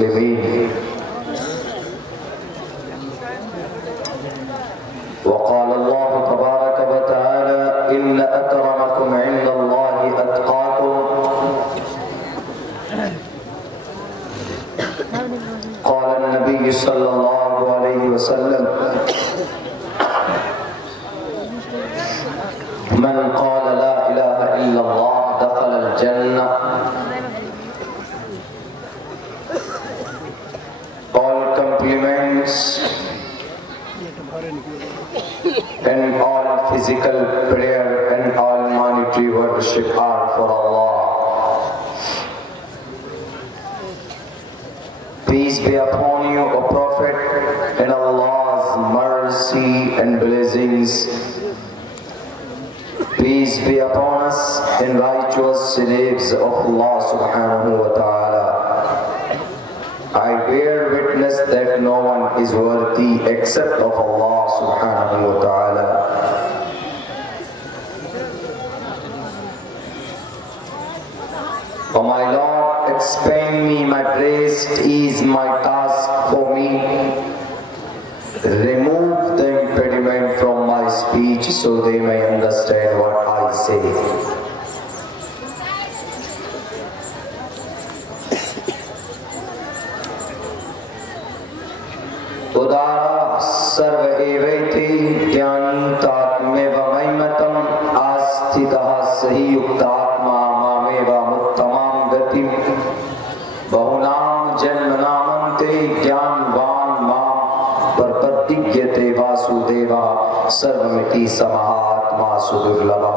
المسلمين. وقال الله تبارك وتعالى إن أكرمكم عند الله أتقاكم. قال النبي صلى الله عليه وسلم من قال لا إله إلا الله دخل الجنة. All compliments and all physical prayer and all monetary worship are for Allah. Peace be upon you, O Prophet, and Allah's mercy and blessings. Peace be upon us and righteous slaves of Allah subhanahu wa ta'ala. I bear witness that no one is worthy except of Allah subhanahu wa ta'ala. O my Lord, expand me my breast is my task for me. Remove the impediment from my speech so they may understand what I say. Udara sarva eveti jnani tatme vamaimatam asthitaha sahi yuktatma mameva muttamam gatim bahunam janmanamante jnanvan mam parpadigyate vasudeva sarvamiti samahatma sudurlabha.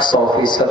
100%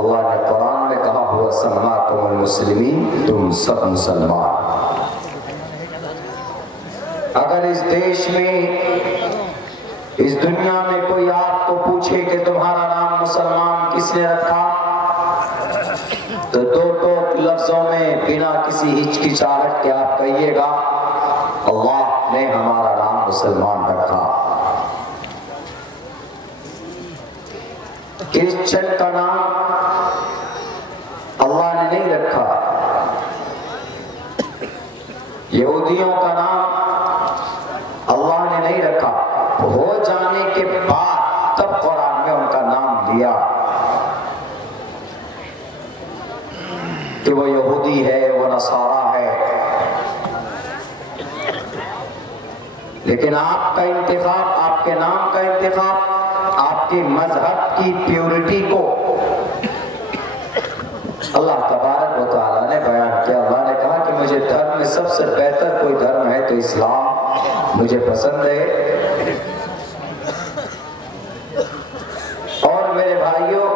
اللہ نے قرآن میں کہا ہوا سماکم المسلمین، تم سب مسلمان۔ اگر اس دیش میں، اس دنیا میں کوئی آپ کو پوچھے کہ تمہارا نام مسلمان کس نے رکھا، تو دو ٹوک لفظوں میں بنا کسی ہچکچاہٹ کے آپ کہیے گا اللہ نے ہمارا نام مسلمان رکھا۔ کرسچن کا نام اللہ نے نہیں رکھا، یہودیوں کا نام اللہ نے نہیں رکھا، ہو جانے کے بعد تب قرآن میں ان کا نام دیا کہ وہ یہودی ہے، وہ نصارہ ہے۔ لیکن آپ کا انتخاب، آپ کے نام کا انتخاب آپ کے مذہب کی پیورٹی کو اللہ تبارک و تعالیٰ نے بیان کیا۔ اللہ نے کہا کہ مجھے دھرم میں سب سے بہتر کوئی دھرم ہے تو اسلام مجھے پسند ہے۔ اور میرے بھائیوں،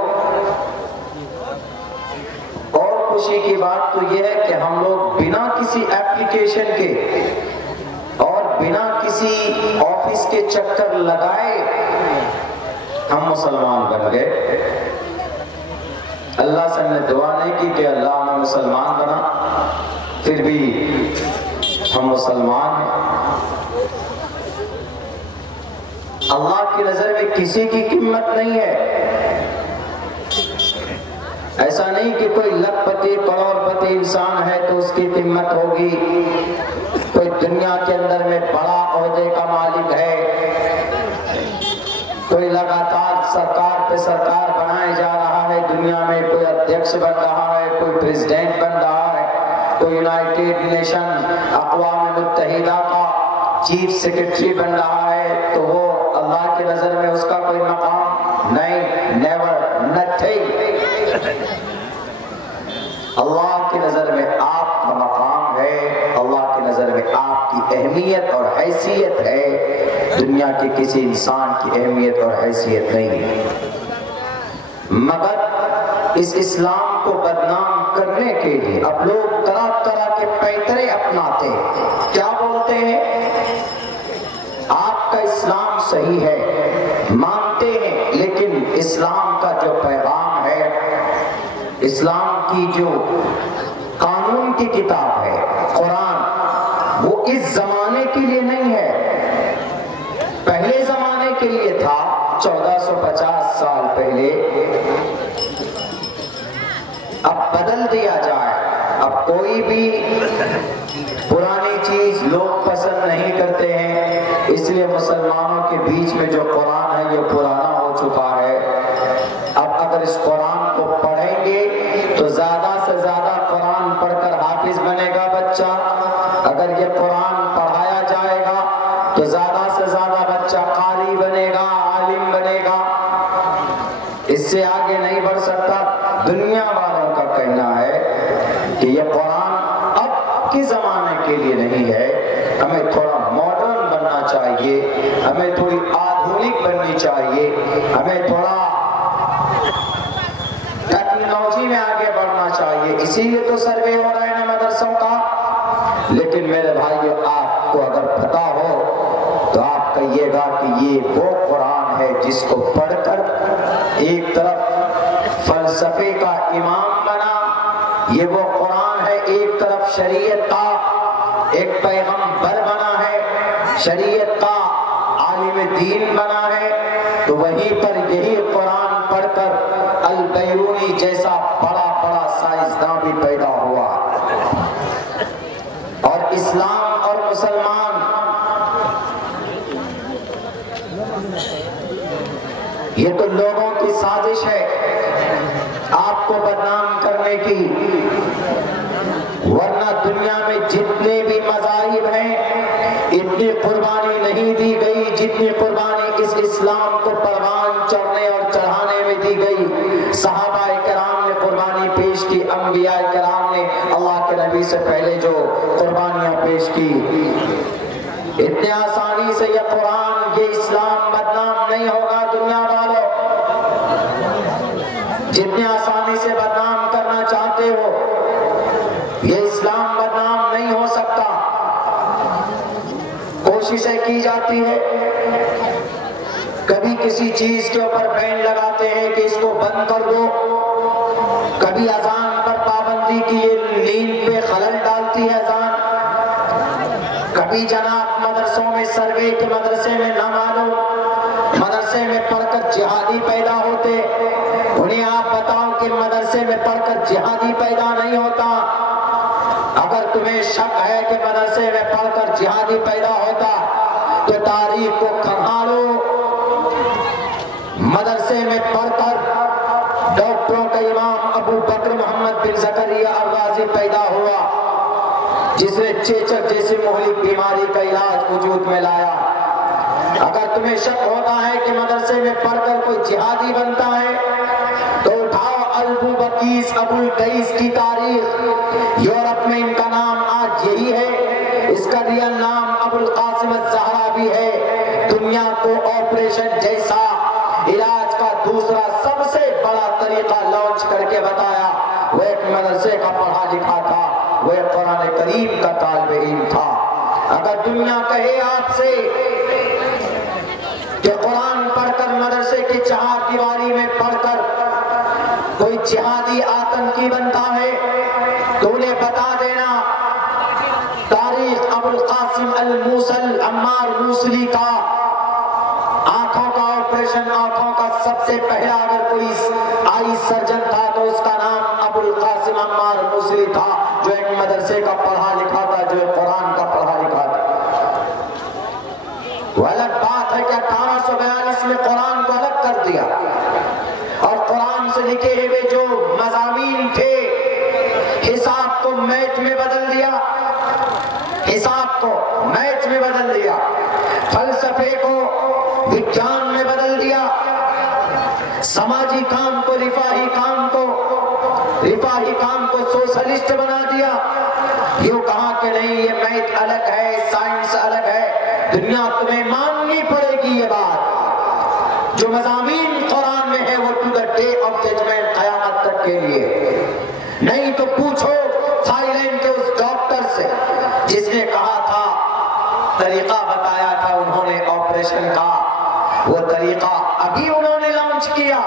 اور خوشی کی بات تو یہ ہے کہ ہم لوگ بنا کسی ایپلیکیشن کے اور بنا کسی آفس کے چکر لگائے ہم مسلمان بن گئے۔ اللہ سے ہم نے دعا نہیں کی کہ اللہ ہمیں مسلمان بنا، پھر بھی ہم مسلمان ہیں۔ اللہ کی نظر میں کسی کی قیمت نہیں ہے۔ ایسا نہیں کہ کوئی لاکھ پتی کروڑ پتی انسان ہے تو اس کی قیمت ہوگی، کوئی دنیا کے اندر میں بڑا عہدے کا مالک ہے، کوئی لگاتار سرکار پہ سرکار بنائے جا رہا ہے دنیا میں، کوئی ادھیکش بن رہا ہے، کوئی پریزیڈنٹ بن رہا ہے، کوئی یونائٹڈ نیشن اقوام متحدہ کا چیف سیکرٹری بن رہا ہے، تو وہ اللہ کی نظر میں اس کا کوئی مقام نہیں، نیور، نتھنگ۔ اللہ کی نظر میں آپ کا مقام ہے، اللہ کی نظر میں آپ کی اہمیت اور حیثیت ہے، دنیا کے کسی انسان کی اہمیت اور حیثیت نہیں۔ مگر اس اسلام کو بدنام کرنے کے لیے اب لوگ طرح طرح کے پیترے اپناتے ہیں۔ کیا بولتے ہیں؟ آپ کا اسلام صحیح ہے، مانتے ہیں، لیکن اسلام کا جو پیغام ہے، اسلام کی جو قانون کی کتاب ہے قرآن، وہ اس زمانے کے لیے نہیں ہے، پہلے زمانے کے لیے تھا، 1450 سال پہلے۔ اب بدل دیا جائے، اب کوئی بھی پرانی چیز لوگ پسند نہیں کرتے ہیں، اس لیے مسلمانوں کے بیچ میں جو قرآن ہے یہ پرانا ہو چکا ہے۔ اب اگر اس قرآن کو پڑھیں گے تو زیادہ سے زیادہ قرآن پڑھ کر حافظ بنے گا بچہ، اگر یہ قرآن پڑھایا جائے گا تو زیادہ سے زیادہ بچہ قاری بنے گا، عالم بنے گا، اس سے آگے نہیں بڑھ سکتا۔ دنیا والوں کا کہنا ہے کہ یہ قرآن اب کے زمانے کے لیے نہیں ہے، ہمیں تھوڑا ماڈرن بننا چاہیے، ہمیں تھوڑی آدھونک بننی چاہیے، ہمیں تھوڑا ٹیکنالوجی میں آگے بڑھنا چاہیے، اسی لیے تو سروے ہو رہا ہے نا مدرسوں کا۔ لیکن میرے بھائیو، آپ کو اگر پتا ہو تو آپ کہیے گا کہ یہ وہ قرآن ہے جس کو پڑھ کر ایک طرف فلسفے کا امام بنا، یہ وہ قرآن ہے ایک طرف شریعت کا ایک پیغمبر بنا ہے، شریعت کا عالم دین بنا ہے، تو وہیں پر یہی قرآن پڑھ کر البیرونی جیسا بڑا بڑا سائنسداں بھی پیدا ہوا، اور اسلام اور مسلمان یہ تو لوگوں کی سازش ہے آپ کو بدنام کرنے کی، ورنہ دنیا میں جتنے بھی مذاہب ہیں اتنی قربانی نہیں دی گئی جتنی قربانی اس اسلام کو پروان چڑھنے اور چڑھانے میں دی گئی۔ صحابہ کرام نے قربانی پیش کی، انبیاء کرام نے اللہ کے نبی سے پہلے جو قربانیاں پیش کی۔ اتنے آسانی سے یہ قرآن، یہ اسلام بدنام نہیں ہوگا دنیا والوں۔ جتنے آسانی سے بدنام کرنا چاہتے ہو، یہ اسلام بدنام نہیں ہو سکتا۔ کوششیں کی جاتی ہے، کبھی کسی چیز کے اوپر بین لگاتے ہیں کہ اس کو بند کر دو، کبھی اذان پر پابندی کی، یہ نیند پہ خلل ڈالتی ہے اذان، کبھی جناب مدرسوں میں سروے کے مدرسے میں نہ معلوم مدرسے میں پڑھ کر جہادی پیدا ہوتے، انہیں آپ بتاؤ کہ مدرسے میں پڑھ کر جہادی پیدا نہیں ہوتا۔ اگر تمہیں شک ہے کہ مدرسے میں پڑھ کر جہادی پیدا ہوتا تو تاریخ کو کھنگالو۔ مدرسے میں پڑھ کر ڈاکٹروں کا امام ابو بکر محمد بن زکریا الرازی پیدا ہوا، جس نے چیچک جیسی مہلک بیماری کا علاج وجود میں لایا۔ اگر تمہیں شک ہوتا ہے کہ مدرسے میں پڑھ کر کوئی جہادی بنتا ہے تو اٹھاؤ ابو بکیس ابو القیس کی تاریخ، یورپ میں ان کا نام آج یہی ہے، اس کا ریئل نام ابو القاسم الزہراوی ہے۔ دنیا کو آپریشن جیسا علاج کا دوسرا سب سے بڑا طریقہ لانچ کر کے بتایا، وہ ایک مدرسے کا پڑھا لکھا تھا، وہ ایک قرآن کریم کا طالب علم تھا۔ اگر دنیا کہے آپ سے کہ قرآن پڑھ کر مدرسے کی چہار دیواری میں پڑھ کر کوئی جہادی آتنکی بنتا ہے تو انہیں بتا دینا تاریخ ابو القاسم الموصل عمار موصلی کا، آنکھوں کا آپریشن، آنکھوں کا سب سے پہلا اگر کوئی آئی سرجن تھا تو اس کا نام ابو القاسم عمار موصلی تھا، جو ایک مدرسے کا پڑھا لکھا تھا، جو ایک قرآن کا پڑھا لکھا تھا۔ وہ الگ بات ہے کہ 1842 میں قرآن کو الگ کر دیا اور قرآن سے لکھے ہوئے جو مضامین تھے حساب کو میتھ میں بدل دیا، حساب کو میتھ میں بدل دیا، فلسفے کو وگیان میں بدل دیا، سماجی کام کو رفاہی کام کو سوشلسٹ بنا دیا۔ یوں کہا کہ نہیں یہ میتھ الگ ہے، سائنس الگ ہے، دنیا تمہیں ماننی پڑے گی یہ بات، جو مضامین قرآن میں ہے وہ to the day of judgement, قیامت تک کے لیے۔ نہیں تو پوچھو تھائیلینڈ کے اس ڈاکٹر سے جس نے کہا تھا، طریقہ بتایا تھا انہوں نے آپریشن کا، وہ طریقہ ابھی انہوں نے لانچ کیا،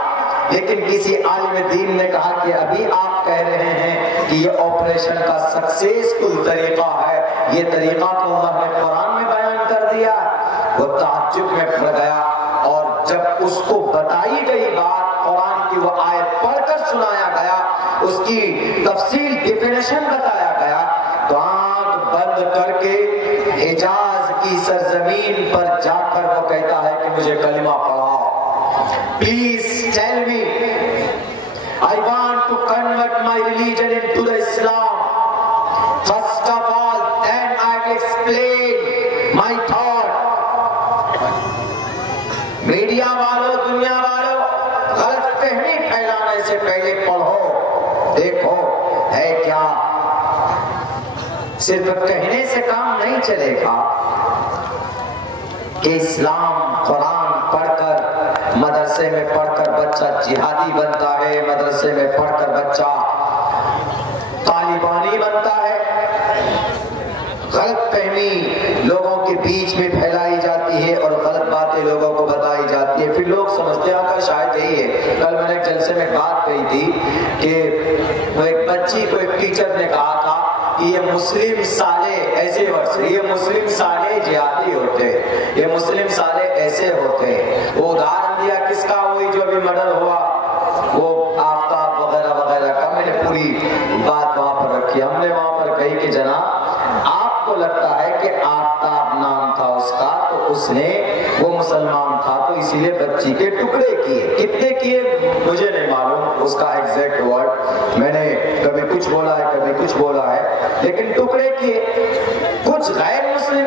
لیکن کسی عالم دین نے کہا کہ ابھی آپ کہہ رہے ہیں کہ یہ آپریشن کا سکسیسفل طریقہ ہے، یہ طریقہ تو اللہ نے قرآن میں بیان کر دیا۔ وہ تعجب میں پڑ گیا، اور جب اس کو بتائی گئی بات، قرآن کی وہ آیت پڑھ کر سنایا گیا، اس کی تفصیل ڈیفینیشن بتایا گیا، تو آنکھ بند کر کے حجاز کی سرزمین پر جا کر وہ کہتا ہے کہ مجھے کلمہ پڑھاؤ، please tell me, I want to convert my religion into the Islam. First of all, then I will explain my thought. Media والوں، دنیا والوں، غلط فہمی پھیلانے سے پہلے پڑھو، دیکھو ہے کیا۔ صرف کہنے سے کام نہیں چلے گا کہ اسلام قرآن پڑھ کر مدرسے میں پڑھ کر بچہ جہادی بنتا ہے، مدرسے میں پڑھ کر بچہ طالبانی بنتا ہے۔ غلط فہمی لوگوں کے بیچ میں پھیلائی جاتی ہے اور غلط باتیں لوگوں کو بتائی جاتی ہے، پھر لوگ سمجھتے ہیں کہ شاید یہی ہے۔ کل میں نے ایک جلسے میں بات کہی تھی کہ وہ ایک بچی کو ایک ٹیچر نے کہا تھا کہ یہ مسلم سالے ایسے ورڈ، یہ مسلم سالے جہادی ہوتے، یہ مسلم سالے ایسے ہوتے۔ وہ ادھارن دیا کس کا؟ وہی جو ابھی مرڈر ہوا، وہ آفتاب وغیرہ وغیرہ کا۔ میں نے پوری بات وہاں پر رکھی، ہم نے وہاں پر کہی کہ جناب آپ کو لگتا ہے کہ آفتاب نام تھا اس کا، تو اس نے وہ مسلمان تھا تو اسی لیے بچی کے ٹکڑے کیے، کتنے کیے مجھے نہیں معلوم اس کا ایگزیکٹ ورڈ، میں نے کبھی کچھ بولا ہے کبھی کچھ بولا ہے، لیکن ٹکڑے کیے۔ کچھ غیر مسلم